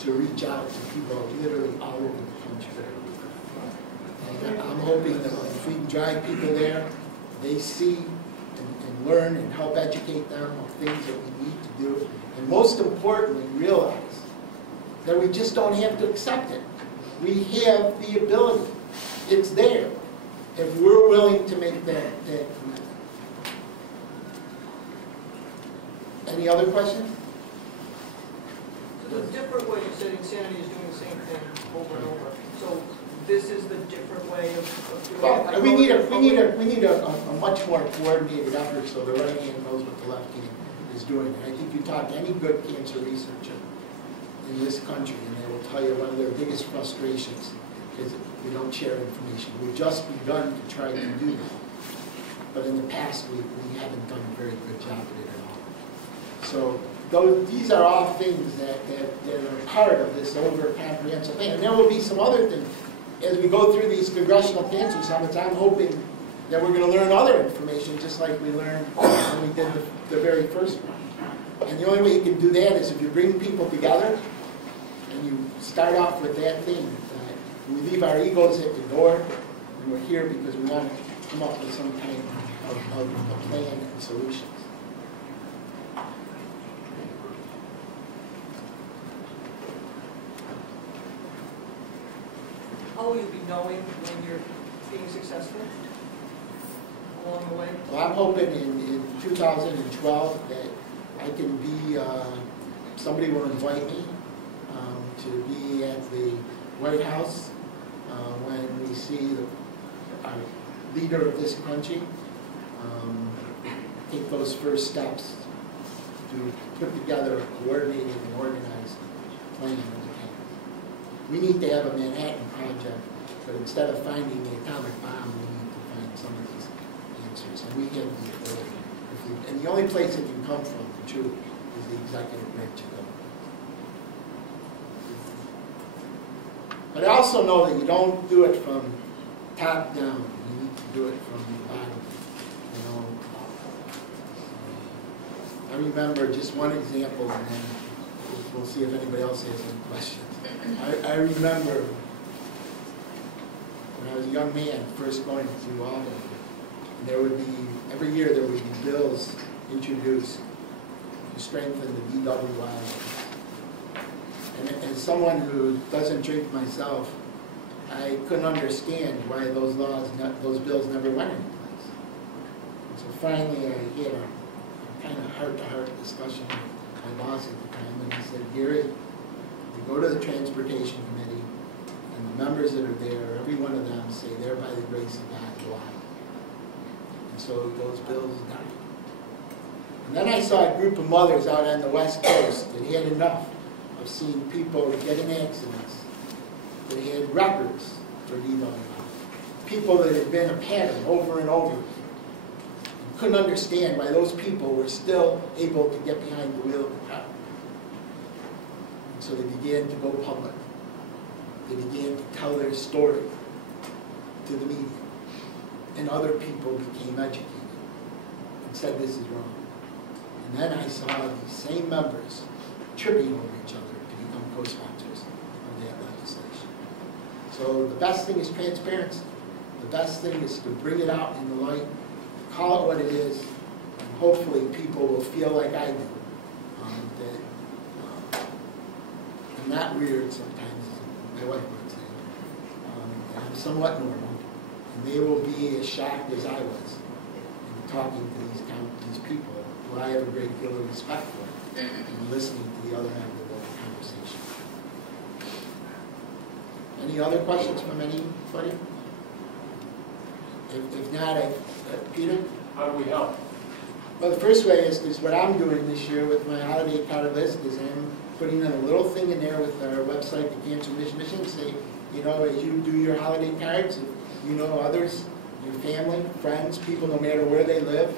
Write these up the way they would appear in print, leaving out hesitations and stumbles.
to reach out to people literally all over the country. And I'm hoping that if we can drive people there, they see and learn and help educate them on things that we need to do. And most importantly, realize that we just don't have to accept it. We have the ability. It's there if we're willing to make that commitment. Any other questions? So the different way you said insanity is doing the same thing over and over. So this is the different way of doing it. Well, we need a much more coordinated effort so the right hand knows what the left hand is doing. And I think you talk to any good cancer researcher in this country, and they will tell you one of their biggest frustrations is that we don't share information. We've just begun to try to do that. But in the past, we haven't done a very good job of it at all. So these are all things that are part of this over comprehensive plan. And there will be some other things. As we go through these congressional cancer summits, I'm hoping that we're going to learn other information just like we learned when we did the very first one. And the only way you can do that is if you bring people together and you start off with that thing. We leave our egos at the door, and we're here because we want to come up with some kind of a plan and solutions. How will you be knowing when you're being successful along the way? Well, I'm hoping in 2012 that I can be, somebody will invite me to be at the White House when we see our leader of this country take those first steps to put together a coordinated and organized plan. We need to have a Manhattan Project, but instead of finding the atomic bomb, we need to find some of these answers. And we have the ability. And the only place it can come from, the truth, is the executive branch of government. But I also know that you don't do it from top down. You need to do it from the bottom. You know, I remember just one example, and then we'll see if anybody else has any questions. I remember when I was a young man first going through Albany, and there would be, every year there would be bills introduced to strengthen the DWI. And as someone who doesn't drink myself, I couldn't understand why those bills never went into place. And so finally I had a kind of heart-to-heart discussion with my boss at the time, and he said, Gary, you go to the Transportation Committee, and the members that are there, every one of them say, there by the grace of God, why? And so those bills died. And then I saw a group of mothers out on the West Coast that had enough of seeing people get in accidents, that had records for DWI, people that had been a pattern over and over, and couldn't understand why those people were still able to get behind the wheel of the car. And so they began to go public. They began to tell their story to the media. And other people became educated and said this is wrong. And then I saw these same members tripping over each other to become co-sponsors of that legislation. So the best thing is transparency. The best thing is to bring it out in the light, call it what it is, and hopefully people will feel like I do. That I'm not weird sometimes, as my wife would say. I'm somewhat normal. And they will be as shocked as I was in talking to these people who I have a great deal of respect for, and listening to the other end of the conversation. Any other questions from anybody? If not, Peter? How do we help? Well, the first way is what I'm doing this year with my holiday card list is I'm putting in a little thing in there with our website, the Cancer Mission, say, you know, as you do your holiday cards, you know others, your family, friends, people, no matter where they live,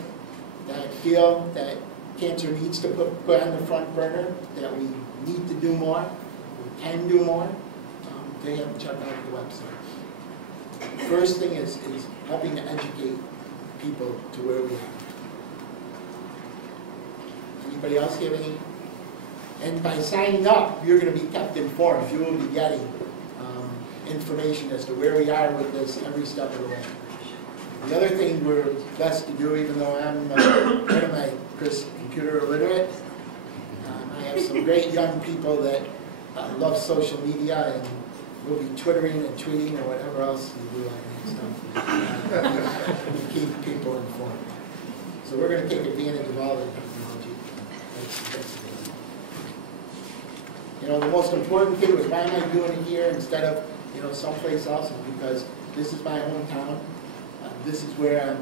that feel that cancer needs to put on the front burner, that we need to do more, we can do more, they have to check out the website. First thing is helping to educate people to where we are. Anybody else have any And by signing up, you're going to be kept informed. You will be getting information as to where we are with this every step of the way. The other thing we're blessed to do, even though I'm one of my computer illiterate, I have some great young people that love social media and will be twittering and tweeting or whatever else you do on that stuff. To keep people informed. So we're going to take advantage of all the technology. That's you know, the most important thing was, why am I doing it here instead of, you know, someplace else? Is because this is my hometown. This is where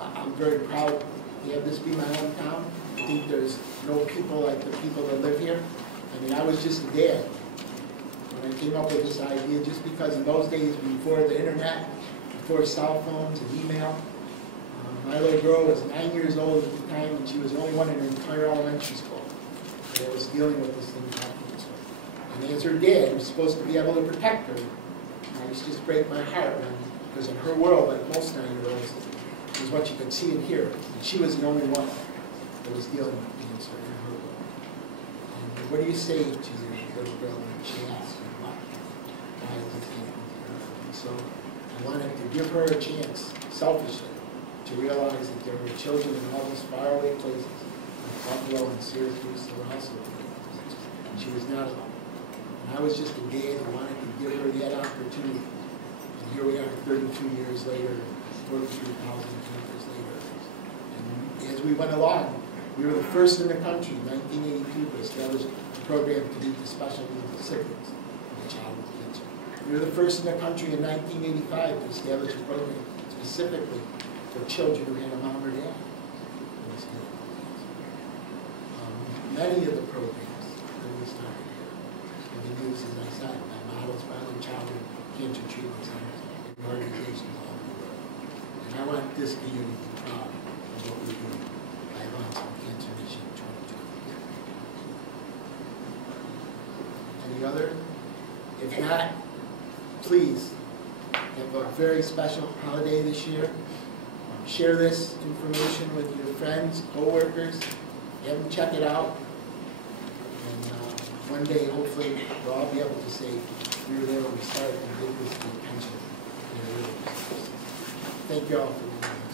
I'm very proud to have this be my hometown. I think there's no people like the people that live here. I mean, I was just a dad when I came up with this idea, just because in those days, before the internet, before cell phones and email, my little girl was 9 years old at the time, and she was the only one in her entire elementary school that was dealing with this thing called cancer. And as her dad, was supposed to be able to protect her. And it used to just break my heart, because in her world, like most 9-year-olds, was what you could see and hear. And she was the only one that was dealing with cancer in her world. And what do you say to your little girl when she asks you why is this happening to her? And so I wanted to give her a chance, selfishly, to realize that there were children in all those faraway places, like Buffalo and Syracuse, that were also dealing with cancer. And she was not alone. And I was just a dad who wanted to give her that opportunity. And here we are 32 years later, 43,000 campers later. And as we went along, we were the first in the country in 1982 to establish a program to meet the special needs of siblings of a child with cancer. We were the first in the country in 1985 to establish a program specifically for children who had a mom or dad who was dealing with cancer. Many of the programs that we started here have been used, as I said, by models, by other childhood cancer treatment centers and organizations all over the world. And I want this community to be proud of what we're doing by launching Cancer Mission 2020. Any other? If not, please have a very special holiday this year. Share this information with your friends, co-workers, have them check it out, and one day, hopefully, we'll all be able to say, we were there when we started and give this the attention. Thank you all for being here.